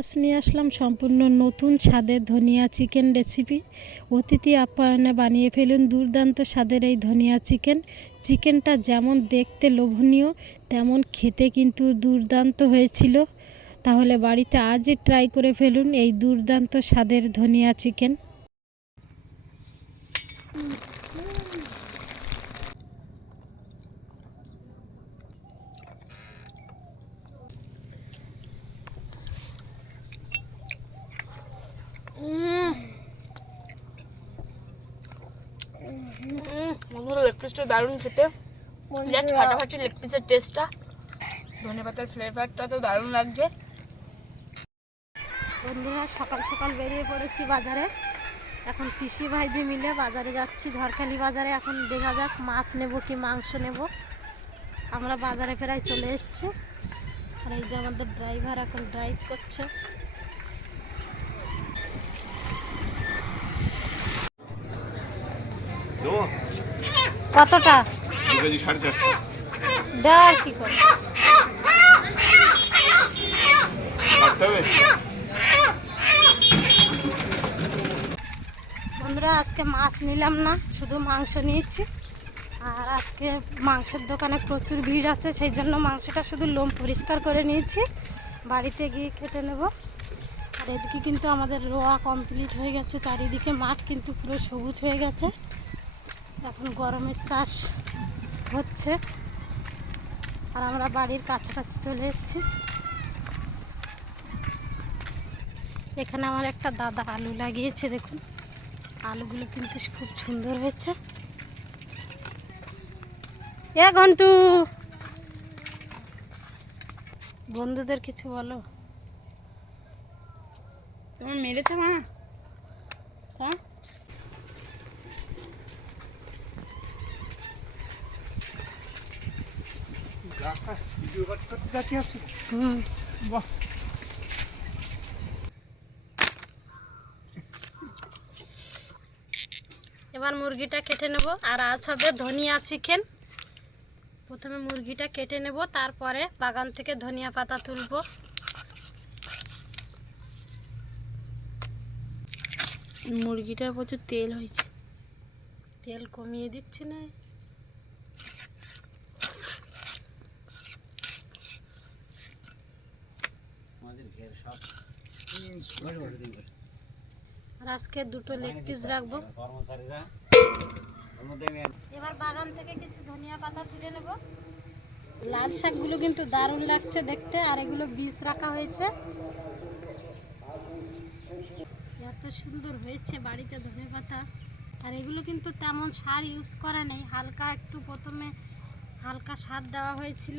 আজ নিয়ে আসলাম। সম্পূর্ণ নতুন স্বাদের ধনিয়া চিকেন রেসিপি অতিথি আপ্যায়নে বানিয়ে ফেলুন দুর্দান্ত স্বাদের এই ধনিয়া চিকেন। চিকেনটা যেমন দেখতে লোভনীয়, তেমন খেতে কিন্তু দুর্দান্ত হয়েছিল। তাহলে বাড়িতে আজই ট্রাই করে ফেলুন এই দুর্দান্ত স্বাদের ধনিয়া চিকেন বন্ধুরা লেগ পিসটা দারুণ খেতে। জাস্ট ফাটাফাটি লেগ পিসের টেস্টটা ধনে পাতার ফ্লেভারটা তো দারুণ লাগছে। বন্ধুরা সকাল সকাল বেরিয়ে পড়েছি বাজারে। এখন পিসি ভাইজি মিলে বাজারে যাচ্ছি ঝড়খালি বাজারে। এখন দেখা যাক মাছ নেব কি মাংস নেব। আমরা বাজারে প্রায় চলে এসেছি। আর এই যে আমাদের ড্রাইভার এখন ড্রাইভ করছে। দেবো? কতটা? দেওয়ার কি করে। বন্ধুরা আজকে মাছ নিলাম না শুধু মাংস নিয়েছি। আর আজকে মাংসের দোকানে প্রচুর ভিড় আছে সেই জন্য মাংসটা শুধু লোম পরিষ্কার করে নিয়েছি। বাড়িতে গিয়ে কেটে নেব। আর এদিকে কিন্তু আমাদের রোয়া কমপ্লিট হয়ে গেছে চারিদিকে মাঠ কিন্তু পুরো সবুজ হয়ে গেছে। এখন গরমের চাষ হচ্ছে। আর আমরা বাড়ির কাছাকাছি চলে এসেছি। এখানে আমার একটা দাদা আলু লাগিয়েছে, দেখুন। আলুগুলো কিন্তু খুব সুন্দর হয়েছে। এ ঘন্টু! বন্ধুদের কিছু বলো। তোমার মেরেছে মা? হ্যাঁ এবার মুরগিটা কেটে নেব। আর আজ হবে ধনিয়া চিকেন। প্রথমে মুরগিটা কেটে নেব, তারপরে বাগান থেকে ধনিয়া পাতা তুলব। মুরগিটার প্রচুর তেল হয়েছে। তেল কমিয়ে দিচ্ছি না। আজকে দুটো লেগ পিস রাখব। এবার বাগান থেকে কিছু ধনিয়া পাতা তুলে নেব। লাল শাকগুলো কিন্তু দারুণ লাগছে দেখতে, আর এগুলো বীজ রাখা হয়েছে। এত সুন্দর হয়েছে বাড়িতে ধনে পাতা। আর এগুলো কিন্তু তেমন সার ইউজ করা নেই, হালকা একটু প্রথমে হালকা সার দেওয়া হয়েছিল।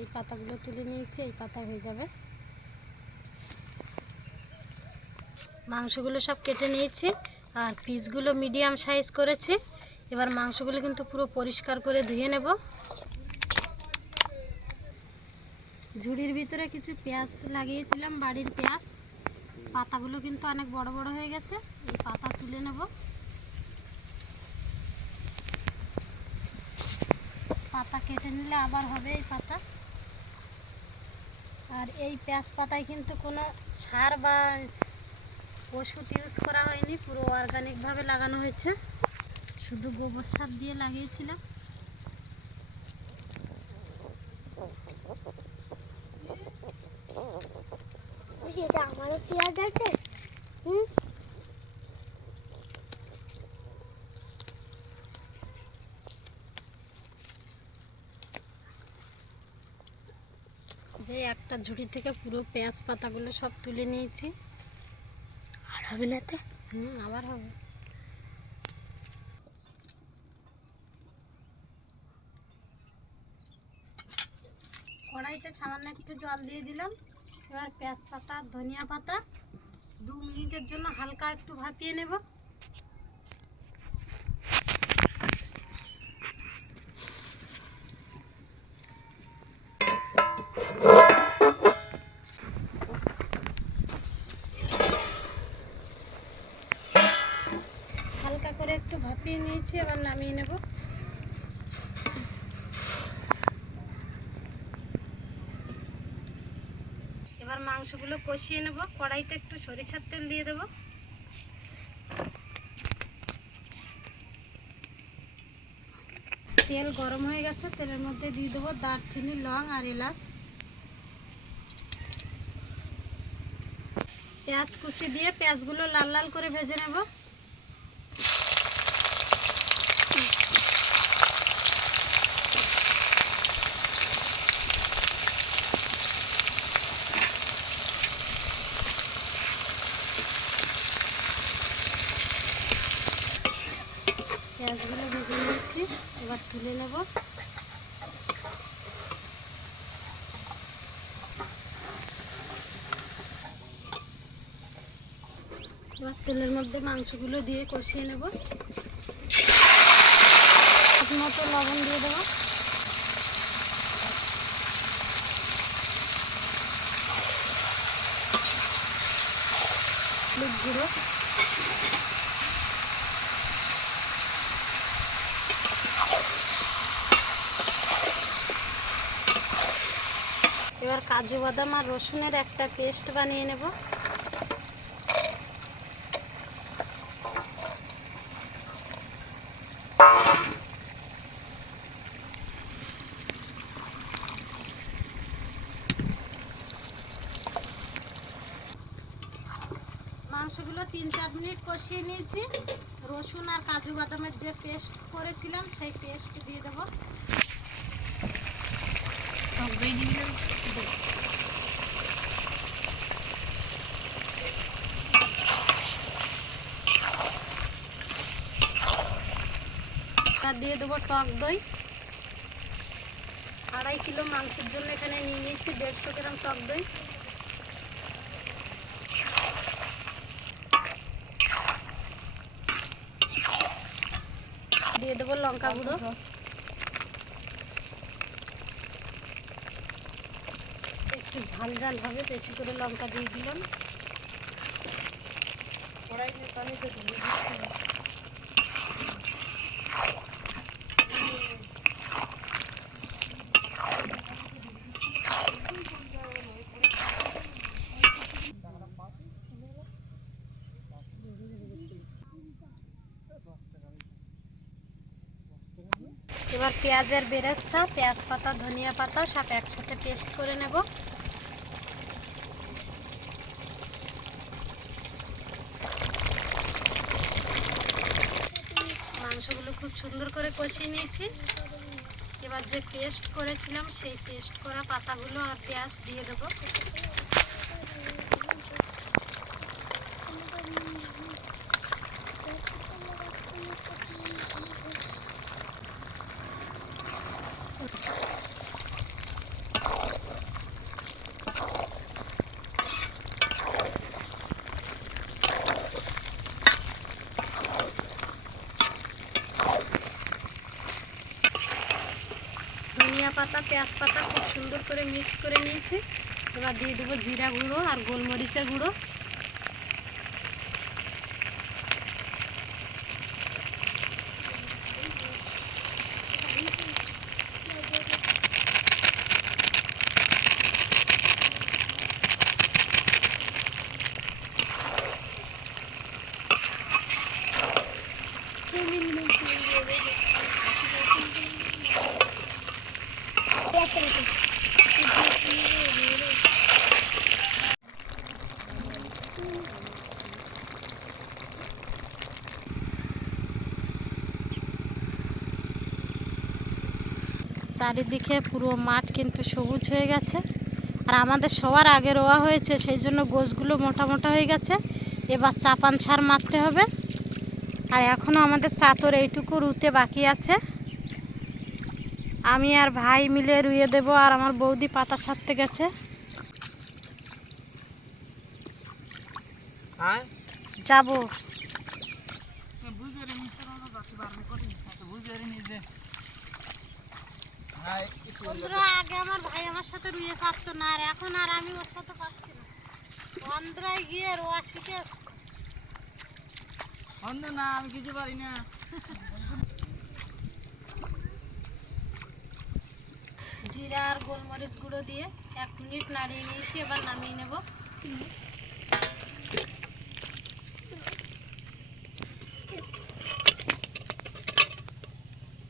এই পাতাগুলো তুলে নিয়েছি, এই পাতা হয়ে যাবে। মাংসগুলো সব কেটে নিয়েছি, আর পিসগুলো মিডিয়াম সাইজ করেছি। এবার মাংসগুলো কিন্তু পুরো পরিষ্কার করে ধুয়ে নেব। ঝুড়ির ভিতরে কিছু পেঁয়াজ লাগিয়েছিলাম, বাড়ির পেঁয়াজ। পাতাগুলো কিন্তু অনেক বড় বড় হয়ে গেছে, এই পাতা তুলে নেব। পাতা কেটে নিলে আবার হবে এই পাতা। আর এই পেঁয়াজ পাতায় কিন্তু কোনো সার বা ওষুধ ইউজ করা হয়নি, পুরো অর্গানিকভাবে লাগানো হয়েছে। শুধু গোবর সার দিয়ে লাগিয়েছিলাম। আমারও পেঁয়াজ আছে। হুম যে একটা ঝুড়ি থেকে পুরো পেঁয়াজ পাতাগুলো সব তুলে নিয়েছি। আর হবে না তো? হুম, আবার হবে। কড়াইতে সামান্য একটু জল দিয়ে দিলাম। এবার পেঁয়াজ পাতা, ধনিয়া পাতা দু মিনিটের জন্য হালকা একটু ভাপিয়ে নেব করে একটু ভাপিয়ে নিয়েছি এবার নামিয়ে নেব এবার মাংসগুলো কষিয়ে নেব। কড়াইতে একটু সরিষার তেল দিয়ে দেব। তেল গরম হয়ে গেছে, তেলের মধ্যে দিয়ে দেবো দারচিনি, লং আর এলাচ। পেঁয়াজ কুচি দিয়ে পেঁয়াজগুলো লাল লাল করে ভেজে নেব পেঁয়াজগুলো ভেজে নিয়েছি এবার তুলে নেব। এবার তেলের মধ্যে মাংসগুলো দিয়ে কষিয়ে নেব ঠিক মতো লবণ দিয়ে দেবো হলুদ গুঁড়ো এবার কাজু বাদাম আর রসুনের একটা পেস্ট বানিয়ে নেব। মাংসগুলো তিন চার মিনিট কষিয়ে নিয়েছি। রসুন আর কাজু বাদামের যে পেস্ট করেছিলাম, সেই পেস্ট দিয়ে দেবো। দিয়ে দেবো টক দই। আড়াই কিলো মাংসের জন্য এখানে নিয়ে নিয়েছি দেড়শো গ্রাম টক দই। দিয়ে দেবো লঙ্কা গুঁড়ো। একটু ঝাল ঝাল হবে বেশি করে লঙ্কা দিয়ে দিলাম। এবার পেঁয়াজের বেরেস্তা, পেঁয়াজ পাতা, ধনিয়া পাতা, সব একসাথে পেস্ট করে নেব। মাংসগুলো খুব সুন্দর করে কষিয়ে নিয়েছি। এবার যে পেস্ট করেছিলাম, সেই পেস্ট করা পাতাগুলো আর পেঁয়াজ দিয়ে দেবো। ধনিয়া পাতা, পেঁয়াজ পাতা খুব সুন্দর করে মিক্স করে নিয়েছি। এবার দিয়ে দেবো জিরা গুঁড়ো আর গোলমরিচের গুঁড়ো। চারিদিকে পুরো মাঠ কিন্তু সবুজ হয়ে গেছে। আর আমাদের সবার আগে রোয়া হয়েছে সেই জন্য গোছগুলো মোটা মোটা হয়ে গেছে। এবার চাপান ছাড় মারতে হবে। আর এখনও আমাদের চাতর এইটুকু রুতে বাকি আছে। আমি আর ভাই মিলে রুয়ে দেব আর আমার বৌদি পাতা সারতে গেছে। যাব। বন্ধুরা আগে আমার ভাই আমার সাথে রুইয়ে পারতো না আর এখন আর আমি ওর সাথে পারছি না। অন্ধ্রায় গিয়ে রোয়া শিখে অন্ধ না আমি কিছু পারি না। জিরা আর গোলমরিচ গুঁড়ো দিয়ে এক মিনিট নাড়িয়ে নিয়েছি এবার নামিয়ে নেব।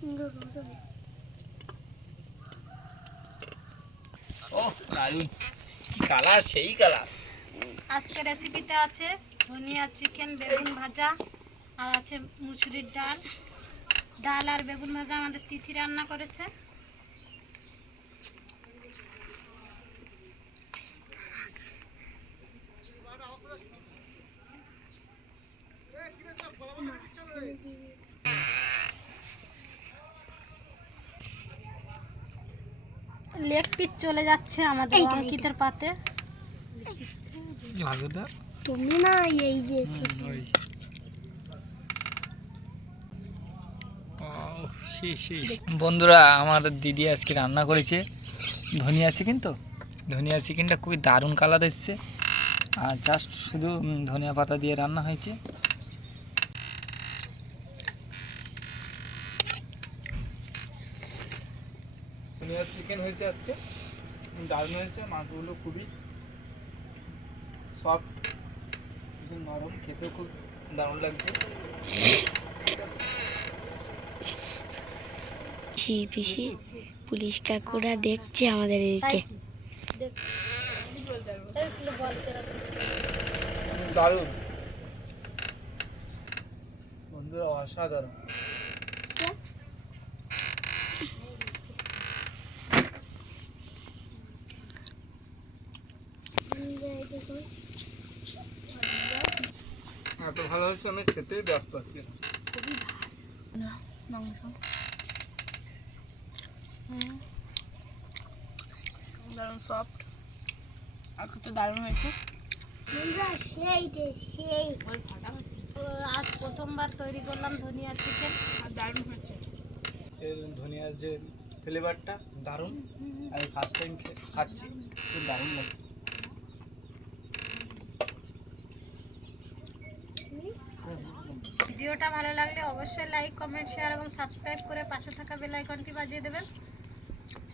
ও দারুণ কালার, সেই কালার। আজকে রেসিপিতে আছে ধনিয়া চিকেন বেগুন ভাজা, আর আছে মুসুরির ডাল। ডাল আর বেগুন ভাজা আমাদের তিথি রান্না করেছে। লেগ পিস চলে যাচ্ছে আমাদের অঙ্কিতের পাতে। তুমি না এই যে বন্ধুরা আমার দিদি আজকে রান্না করেছে। ধনিয়া চিকেন তো? ধনিয়া চিকেনটা খুবই দারুণ কালার এসছে। আর জাস্ট শুধু ধনিয়া পাতা দিয়ে রান্না হয়েছে। ধনিয়া চিকেন হয়েছে আজকে দারুণ হয়েছে মাছগুলো খুবই সফট নরম খেতেও খুব দারুণ লাগছে। পিসি পুলিশ কাকুরা দেখছে আমাদের এদিকে। দারুণ। বন্ধুরা অসাধারণ। এত ভালো হয়েছে আমি খেতে ব্যস্ত আছি। দারুণ সফট আর খেতে দারুণ হয়েছে। সেই সেই আজ প্রথমবার তৈরি করলাম ধনিয়া চিকেন আর দারুণ হয়েছে। এর ধনিয়ার যে ফ্লেভারটা দারুণ আমি ফার্স্ট টাইম খাচ্ছি খুব দারুণ লাগছে। ভিডিওটা ভালো লাগলে অবশ্যই লাইক কমেন্ট শেয়ার এবং সাবস্ক্রাইব করে পাশে থাকা বেল আইকনটি বাজিয়ে দেবেন।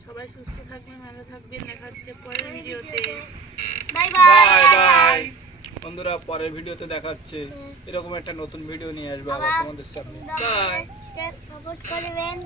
সবাই সুস্থ থাকবেন ভালো থাকবেন। দেখা হচ্ছে পরের ভিডিওতে। বাই বাই বন্ধুরা পরের ভিডিওতে দেখাচ্ছে এরকম একটা নতুন ভিডিও নিয়ে আসবে আবার তোমাদের সামনে। বাই সাপোর্ট করবেন।